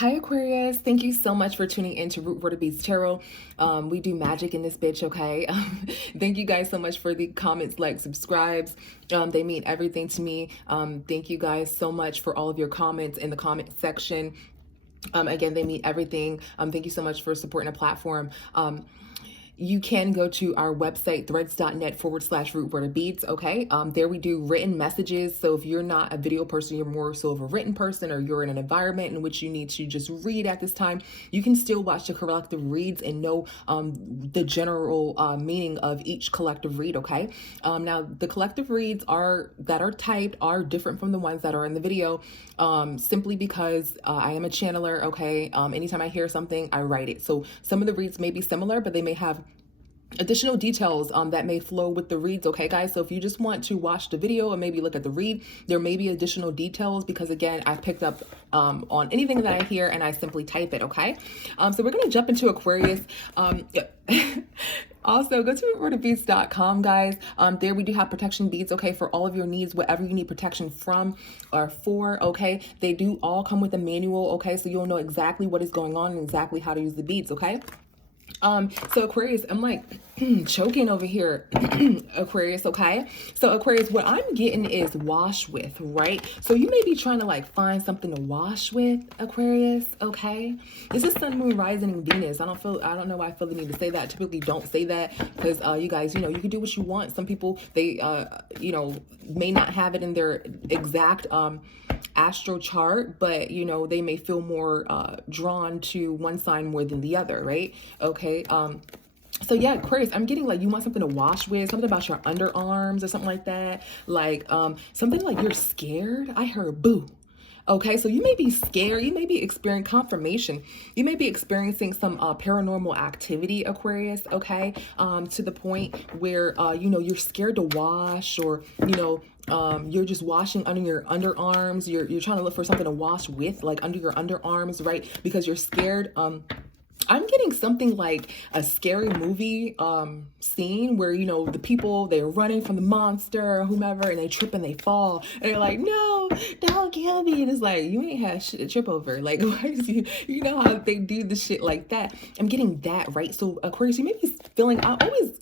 Hi Aquarius, thank you so much for tuning in to Root Word of Beats Tarot. We do magic in this bitch, okay? Thank you guys so much for the comments, like, subscribes. They mean everything to me. Thank you guys so much for all of your comments in the comment section. Again, they mean everything. Thank you so much for supporting the platform. You can go to our website, threads.net/root word of beats. Okay. There we do written messages. So if you're not a video person, you're more so of a written person, or you're in an environment in which you need to just read at this time, you can still watch the collective reads and know the general meaning of each collective read. Okay. Now the collective reads that are typed are different from the ones that are in the video, simply because I am a channeler. Okay. Anytime I hear something, I write it. So some of the reads may be similar, but they may have additional details that may flow with the reads. Okay guys, so if you just want to watch the video and maybe look at the read, there may be additional details because again, I picked up on anything that I hear and I simply type it. Okay, so we're going to jump into Aquarius. Also, go to rootwordofbeats.com, guys. There we do have protection beads, okay, for all of your needs, whatever you need protection from or for, okay. They do all come with a manual, okay, so you'll know exactly what is going on and exactly how to use the beads, okay. So Aquarius, I'm like choking over here. Aquarius, okay? So Aquarius, what I'm getting is wash with, right? So you may be trying to like find something to wash with, Aquarius, okay? This is Sun, Moon, Rising, and Venus. I don't know why I feel the need to say that. I typically don't say that because you guys, you can do what you want. Some people, they may not have it in their exact astral chart, but they may feel more drawn to one sign more than the other, right? Okay. So yeah, Aquarius, I'm getting like you want something to wash with, something about your underarms or something like that, like something like you're scared. I heard boo. Okay, so you may be scared, you may be experiencing confirmation, you may be experiencing some paranormal activity, Aquarius, okay, to the point where you're scared to wash, or you're just washing under your underarms. You're trying to look for something to wash with, like under your underarms, right? Because you're scared. I'm getting something like a scary movie scene where, the people, they're running from the monster or whomever, and they trip and they fall. And they're like, no, don't kill me. And it's like, you ain't had shit to trip over. Like, why is you know how they do the shit like that. I'm getting that, right? So Aquarius, you may be feeling, I always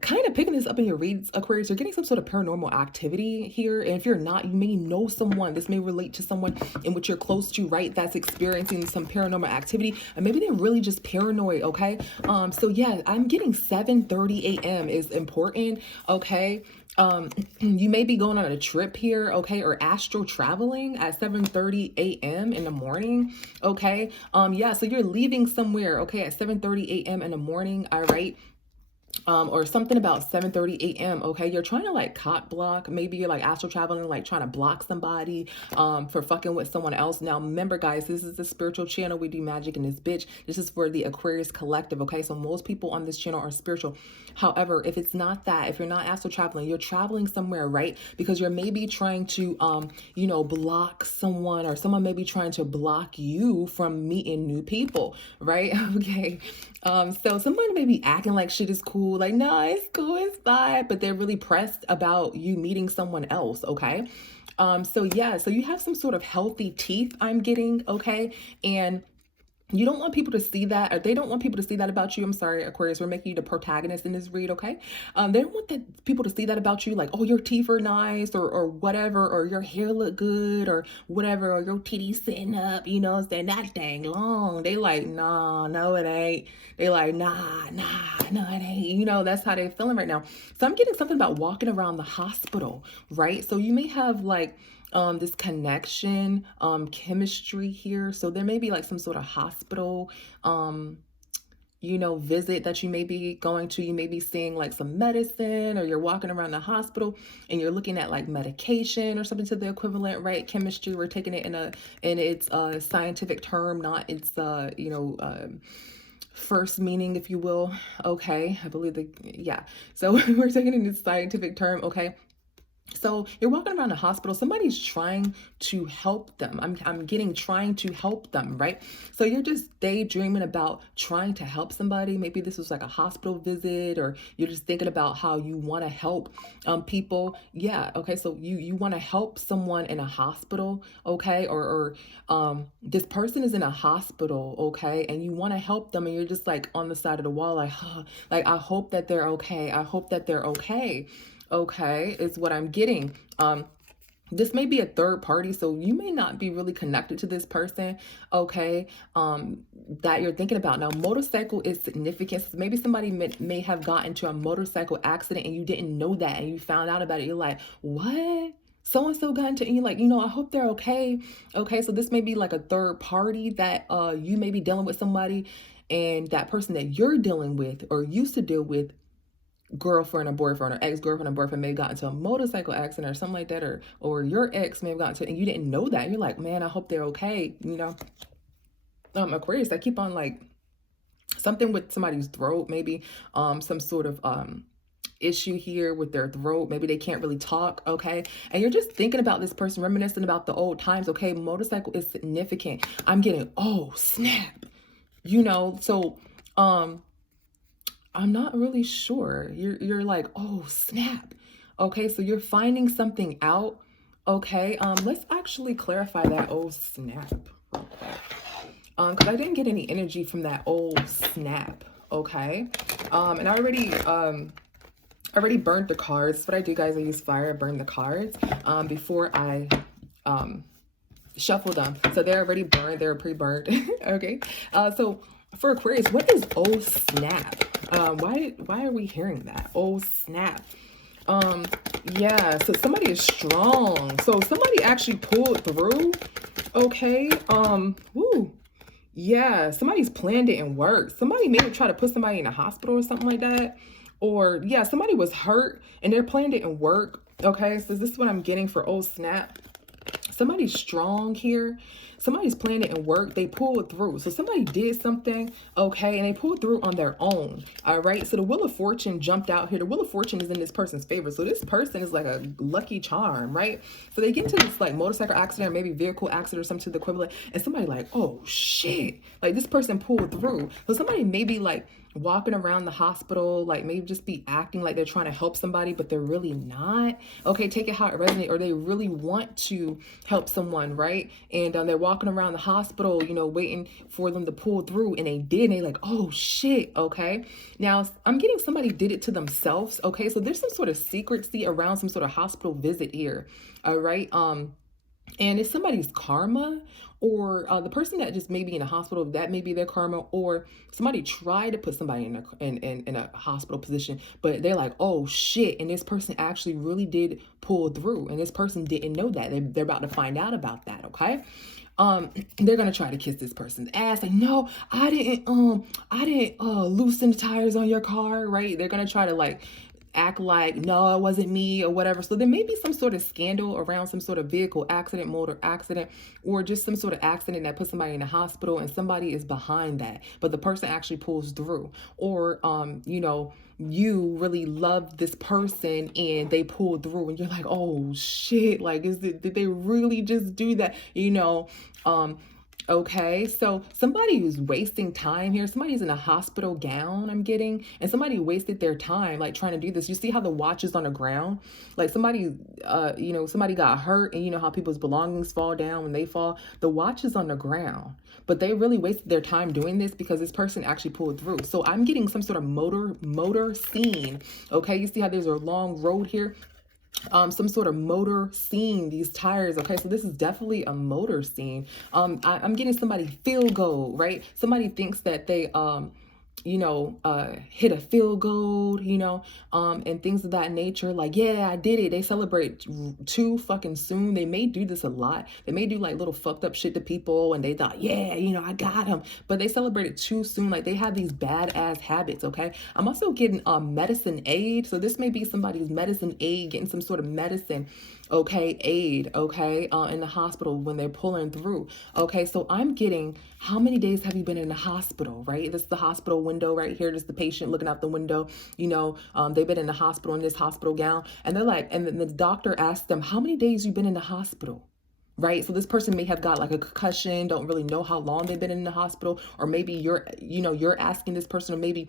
kind of picking this up in your reads, Aquarius. You're getting some sort of paranormal activity here. And if you're not, you may know someone. This may relate to someone in which you're close to, right? That's experiencing some paranormal activity. And maybe they're really just paranoid, okay? So yeah, I'm getting 7:30 a.m. is important, okay? You may be going on a trip here, okay, or astral traveling at 7:30 a.m. in the morning, okay? Yeah, so you're leaving somewhere, okay, at 7:30 a.m. in the morning, all right? Or something about 7:30 a.m. Okay, you're trying to like cop block. Maybe you're like astral traveling, like trying to block somebody for fucking with someone else. Now remember, guys, this is a spiritual channel. We do magic in this bitch. This is for the Aquarius collective. Okay, so most people on this channel are spiritual. However, if it's not that, if you're not astral traveling, you're traveling somewhere, right? Because you're maybe trying to block someone, or someone may be trying to block you from meeting new people, right? Okay. So someone may be acting like shit is cool, like, no, it's cool, it's fine, but they're really pressed about you meeting someone else, okay? So yeah, so you have some sort of healthy teeth, I'm getting, okay? And you don't want people to see that, or they don't want people to see that about you. I'm sorry, Aquarius, we're making you the protagonist in this read, okay? They don't want people to see that about you, like, oh, your teeth are nice, or whatever, or your hair look good, or whatever, or your titties sitting up, saying that dang long. They like, nah, no, it ain't. They like, nah, no, it ain't. That's how they're feeling right now. So I'm getting something about walking around the hospital, right? So you may have like, this connection, chemistry here. So there may be like some sort of hospital, visit that you may be going to. You may be seeing like some medicine, or you're walking around the hospital and you're looking at like medication or something to the equivalent, right? Chemistry, we're taking it in its scientific term, not its, first meaning, if you will. Okay. I believe yeah. So we're taking it in its scientific term. Okay. So you're walking around the hospital, somebody's trying to help them. I'm getting trying to help them, right? So you're just daydreaming about trying to help somebody. Maybe this was like a hospital visit, or you're just thinking about how you want to help people. Yeah, okay. So you want to help someone in a hospital, okay? Or this person is in a hospital, okay? And you want to help them, and you're just like on the side of the wall, like, huh, like I hope that they're okay. I hope that they're okay. Okay, is what I'm getting. This may be a third party, so you may not be really connected to this person, okay, that you're thinking about. Now, motorcycle is significant. So maybe somebody may have gotten into a motorcycle accident and you didn't know that, and you found out about it. You're like, what? So-and-so got into, and you're like, I hope they're okay. Okay, so this may be like a third party that you may be dealing with somebody, and that person that you're dealing with or used to deal with, girlfriend or boyfriend or ex-girlfriend or boyfriend, may have gotten into a motorcycle accident or something like that, or your ex may have gotten to, and you didn't know that. You're like, man, I hope they're okay. Aquarius, I keep on like something with somebody's throat, maybe some sort of issue here with their throat. Maybe they can't really talk, okay? And you're just thinking about this person, reminiscing about the old times, okay? Motorcycle is significant. I'm getting, oh snap, so I'm not really sure. You're like, oh snap. Okay, so you're finding something out. Okay, let's actually clarify that oh snap real quick. Because I didn't get any energy from that old snap. Okay. And I already burned the cards. That's what I do, guys. I use fire, I burn the cards before I shuffle them. So they're already burned, they're pre-burned. Okay. So for Aquarius, what is oh snap? Why are we hearing that? Oh snap. Yeah, so somebody is strong. So somebody actually pulled through. Okay. Woo. Yeah, somebody's planned it and worked. Somebody maybe try to put somebody in a hospital or something like that. Or yeah, somebody was hurt and they're planned it and work. Okay, so this is what I'm getting for oh snap. Somebody's strong here. Somebody's planned it and work. They pulled through. So somebody did something, okay, and they pulled through on their own. All right. So the Wheel of Fortune jumped out here. The Wheel of Fortune is in this person's favor. So this person is like a lucky charm, right? So they get into this like motorcycle accident or maybe vehicle accident or something to the equivalent, and somebody like, oh shit, like this person pulled through. So somebody maybe like walking around the hospital, like maybe just be acting like they're trying to help somebody, but they're really not. Okay, take it how it resonates, or they really want to help someone, right? And they're walking around the hospital, waiting for them to pull through, and they did, and they like, oh shit, okay? Now, I'm getting somebody did it to themselves, okay? So there's some sort of secrecy around some sort of hospital visit here, all right? And it's somebody's karma, or the person that just may be in a hospital, that may be their karma, or somebody tried to put somebody in a hospital position, but they're like, oh shit, and this person actually really did pull through, and this person didn't know that. They're about to find out about that, okay? They're gonna try to kiss this person's ass, like, no, I didn't loosen the tires on your car, right? They're gonna try to like act like, no, it wasn't me or whatever. So there may be some sort of scandal around some sort of vehicle accident, motor accident, or just some sort of accident that puts somebody in the hospital and somebody is behind that, but the person actually pulls through. Or, you really love this person and they pulled through and you're like, oh shit, like, did they really just do that? Okay, so somebody who's wasting time here, somebody's in a hospital gown, I'm getting, and somebody wasted their time like trying to do this. You see how the watch is on the ground? Like somebody, somebody got hurt, and you know how people's belongings fall down when they fall? The watch is on the ground, but they really wasted their time doing this because this person actually pulled through. So I'm getting some sort of motor scene. Okay, you see how there's a long road here? Some sort of motor scene, these tires. Okay, so this is definitely a motor scene. I'm getting somebody field goal, right? Somebody thinks that they hit a field goal, and things of that nature. Like, yeah, I did it. They celebrate too fucking soon. They may do this a lot. They may do like little fucked up shit to people, and they thought, yeah, I got him. But they celebrated too soon. Like, they have these badass habits, okay? I'm also getting a medicine aid. So this may be somebody's medicine aid, getting some sort of medicine, okay, aid, okay, in the hospital when they're pulling through. Okay, so I'm getting, how many days have you been in the hospital, right? This is the hospital window right here. This is the patient looking out the window. They've been in the hospital in this hospital gown, and they're like, and then the doctor asked them, how many days you been in the hospital? Right, so this person may have got like a concussion, don't really know how long they've been in the hospital, or maybe you're asking this person, or maybe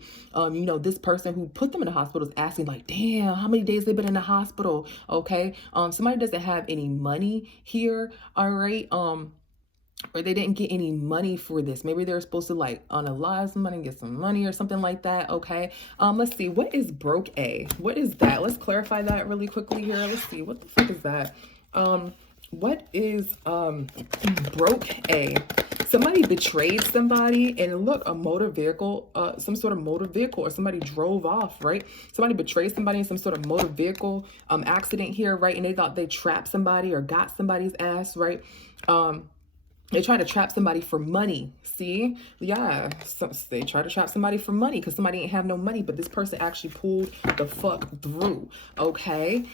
this person who put them in the hospital is asking like, damn, how many days they've been in the hospital. Okay, somebody doesn't have any money here, all right, or they didn't get any money for this. Maybe they're supposed to like unalive somebody and get some money or something like that. Okay, let's see, what is broke A? What is that? Let's clarify that really quickly here. Let's see, what the fuck is that? What is broke A? Somebody betrayed somebody, and look, a motor vehicle, some sort of motor vehicle, or somebody drove off, right? Somebody betrayed somebody in some sort of motor vehicle accident here, right? And they thought they trapped somebody or got somebody's ass, right? They try to trap somebody for money. See? Yeah. So they try to trap somebody for money because somebody didn't have no money, but this person actually pulled the fuck through. Okay.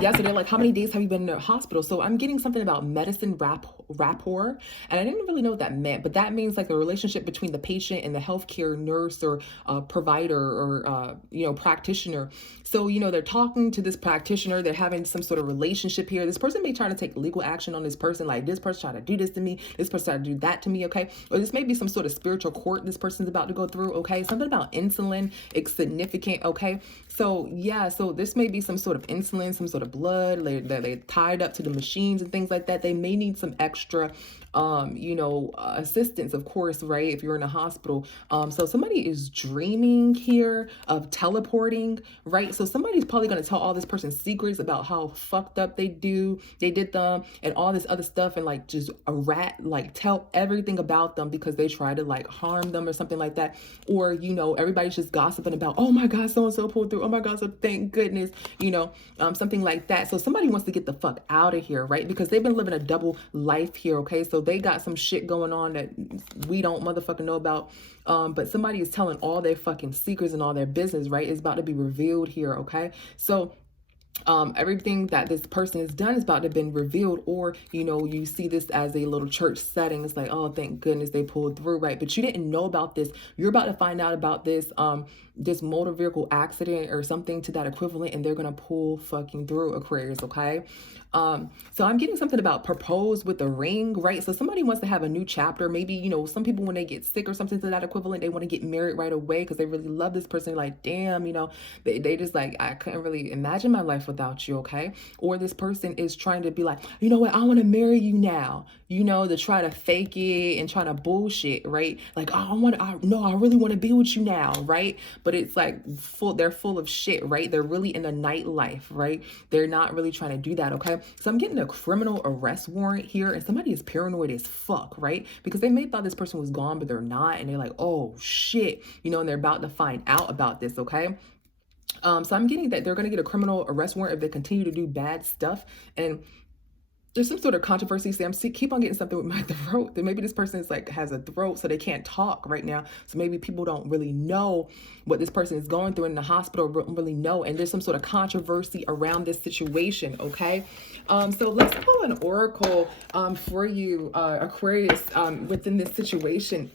Yeah, so they're like, how many days have you been in the hospital? So I'm getting something about medicine rapport, and I didn't really know what that meant, but that means like a relationship between the patient and the healthcare nurse or provider or practitioner. So they're talking to this practitioner, they're having some sort of relationship here. This person may try to take legal action on this person, like this person tried to do this to me, this person tried to do that to me, okay? Or this may be some sort of spiritual court this person's about to go through, okay? Something about insulin, it's significant, okay? So yeah, so this may be some sort of insulin, some sort of blood, they're tied up to the machines and things like that. They may need some extra assistance, of course, right? If you're in a hospital. So somebody is dreaming here of teleporting, right? So somebody's probably going to tell all this person's secrets about how fucked up they did them and all this other stuff, and like just tell everything about them because they try to like harm them or something like that. Or, everybody's just gossiping about, oh my God, so-and-so pulled through. Oh my God, so thank goodness, something like that. So somebody wants to get the fuck out of here, right? Because they've been living a double life here, okay? So they got some shit going on that we don't motherfucking know about. But somebody is telling all their fucking secrets and all their business, right? It's about to be revealed here, okay? So everything that this person has done is about to have been revealed, or you see this as a little church setting. It's like, oh, thank goodness they pulled through, right? But you didn't know about this. You're about to find out about this this motor vehicle accident or something to that equivalent, and they're gonna pull fucking through, Aquarius, okay? So I'm getting something about propose with a ring, right? So somebody wants to have a new chapter. Maybe, some people when they get sick or something to that equivalent, they want to get married right away because they really love this person. Like, damn, they just like, I couldn't really imagine my life without you, okay? Or this person is trying to be like, you know what, I want to marry you now, to try to fake it and try to bullshit, right? Like, oh, I really want to be with you now, right? But it's like they're full of shit, right? They're really in a nightlife, right? They're not really trying to do that, okay? So I'm getting a criminal arrest warrant here, and somebody is paranoid as fuck, right? Because they may thought this person was gone, but they're not, and they're like, oh shit, and they're about to find out about this, okay? So I'm getting that they're going to get a criminal arrest warrant if they continue to do bad stuff. And there's some sort of controversy. See, keep on getting something with my throat. That maybe this person is like has a throat, so they can't talk right now. So maybe people don't really know what this person is going through in the hospital. Don't really know, and there's some sort of controversy around this situation. Okay, so let's pull an oracle for you, Aquarius, within this situation.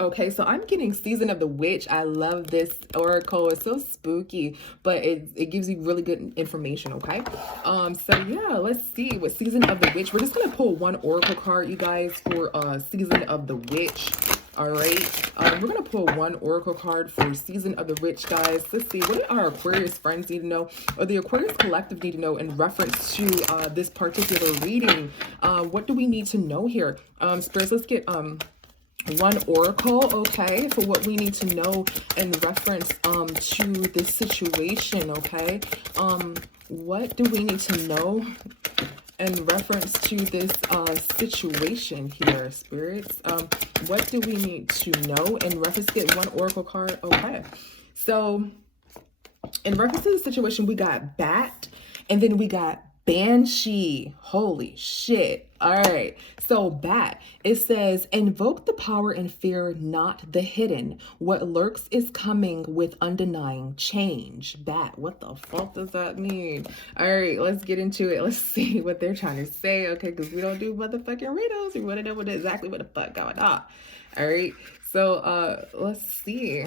Okay, so I'm getting Season of the Witch. I love this oracle. It's so spooky, but it gives you really good information. Okay, so yeah, let's see what Season of the Witch. We're just gonna pull one oracle card, you guys, for Season of the Witch. All right, we're gonna pull one oracle card for Season of the Witch, guys. Let's see, what do our Aquarius friends need to know, or the Aquarius collective need to know in reference to this particular reading? What do we need to know here? Spirits, let's get one oracle, okay, for what we need to know in reference to this situation, okay? What do we need to know in reference to this situation here, spirits? What do we need to know in reference? Get one oracle card. Okay, so in reference to the situation, we got Bat, and then we got Banshee. Holy shit. All right. So bat, it says, invoke the power and fear not the hidden. What lurks is coming with undenying change. Bat, what the fuck does that mean? All right, let's get into it. Let's see what they're trying to say. Okay, because we don't do motherfucking riddles. We want to know exactly what the fuck going on. All right. So let's see.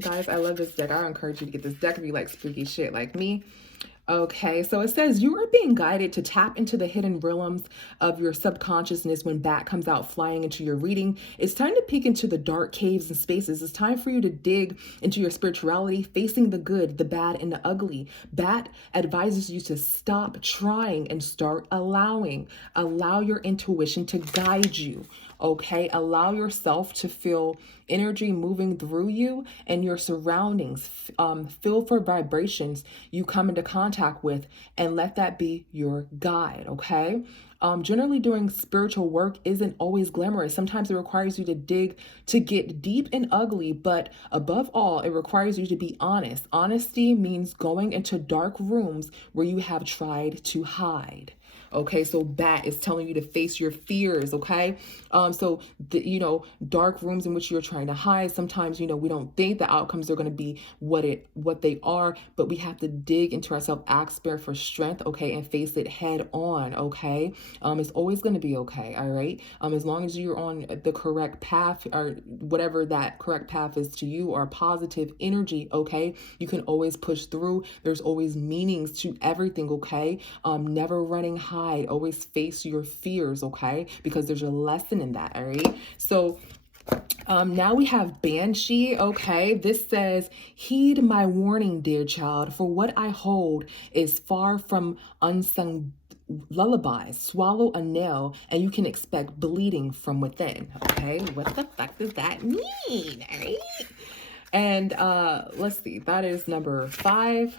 Guys, I love this deck. I encourage you to get this deck if you like spooky shit like me. Okay, so it says you are being guided to tap into the hidden realms of your subconsciousness when Bat comes out flying into your reading. It's time to peek into the dark caves and spaces. It's time for you to dig into your spirituality, facing the good, the bad, and the ugly. Bat advises you to stop trying and start allowing. Allow your intuition to guide you. Okay, allow yourself to feel energy moving through you and your surroundings. Feel for vibrations you come into contact with and let that be your guide. Okay. Generally doing spiritual work isn't always glamorous. Sometimes it requires you to dig to get deep and ugly, but above all, it requires you to be honest. Honesty means going into dark rooms where you have tried to hide. Okay, so Bat is telling you to face your fears. Okay, so dark rooms in which you're trying to hide. Sometimes we don't think the outcomes are going to be what they are, but we have to dig into ourselves, ask spirit for strength. Okay, and face it head on. Okay, it's always going to be okay. All right, as long as you're on the correct path or whatever that correct path is to you, or positive energy. Okay, you can always push through. There's always meanings to everything. Okay, never running high. Always face your fears, okay? Because there's a lesson in that, all right? So now we have Banshee, okay? This says, heed my warning, dear child, for what I hold is far from unsung lullabies. Swallow a nail and you can expect bleeding from within, okay? What the fuck does that mean, all right? And let's see, that is number 5.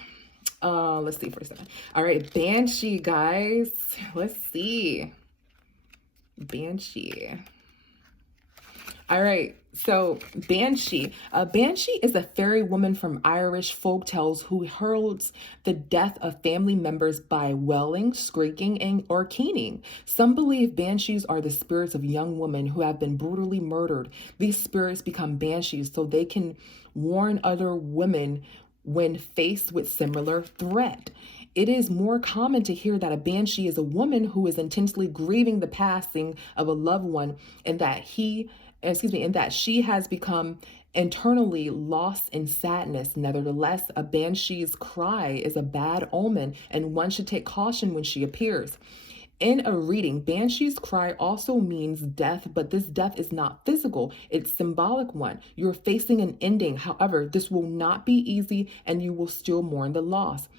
Let's see, 47. All right, Banshee, guys. Let's see. Banshee. All right, so Banshee. Banshee is a fairy woman from Irish folktales who heralds the death of family members by wailing, shrieking, or keening. Some believe banshees are the spirits of young women who have been brutally murdered. These spirits become banshees so they can warn other women when faced with similar threat. It is more common to hear that a banshee is a woman who is intensely grieving the passing of a loved one and that she has become internally lost in sadness. Nevertheless, a banshee's cry is a bad omen and one should take caution when she appears. In a reading, Banshee's cry also means death, but this death is not physical. It's symbolic one. You're facing an ending. However, this will not be easy and you will still mourn the loss.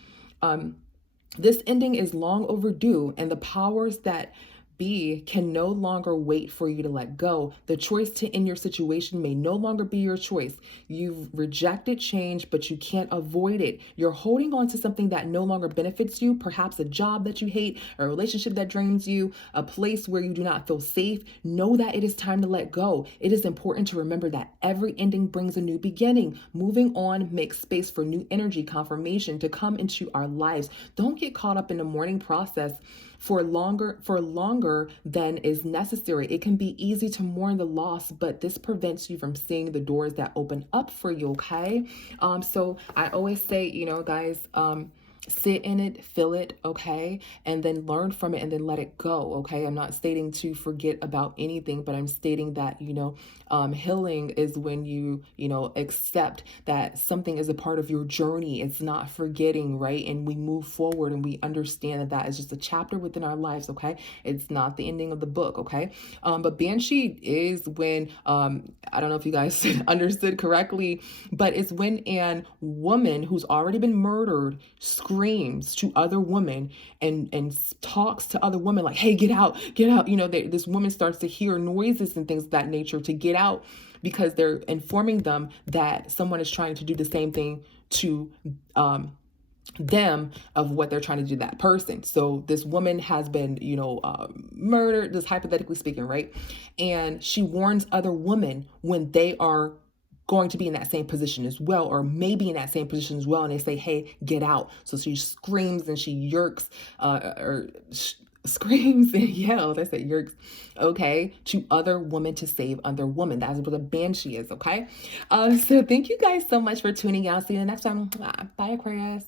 This ending is long overdue and the powers that be can no longer wait for you to let go. The choice to end your situation may no longer be your choice. You've rejected change, but you can't avoid it. You're holding on to something that no longer benefits you, perhaps a job that you hate, a relationship that drains you, a place where you do not feel safe. Know that it is time to let go. It is important to remember that every ending brings a new beginning. Moving on makes space for new energy, confirmation to come into our lives. Don't get caught up in the mourning process for longer than is necessary. It can be easy to mourn the loss, but this prevents you from seeing the doors that open up for you, okay? So I always say, guys, sit in it, feel it, okay? And then learn from it and then let it go, okay? I'm not stating to forget about anything, but I'm stating that, healing is when you accept that something is a part of your journey. It's not forgetting, right? And we move forward and we understand that is just a chapter within our lives, okay? It's not the ending of the book, okay? But Banshee is when, I don't know if you guys understood correctly, but it's when a woman who's already been murdered screams to other women and talks to other women like, hey, get out. This woman starts to hear noises and things of that nature to get out because they're informing them that someone is trying to do the same thing to them of what they're trying to do to that person. So this woman has been, murdered, just hypothetically speaking, right? And she warns other women when they are going to be in that same position as well, or maybe in that same position as well. And they say, hey, get out. So she screams and she yerks, screams and yells. I said yerks, okay, to other women to save other women. That's what a banshee is, okay? So thank you guys so much for tuning out. See you next time. Bye, Aquarius.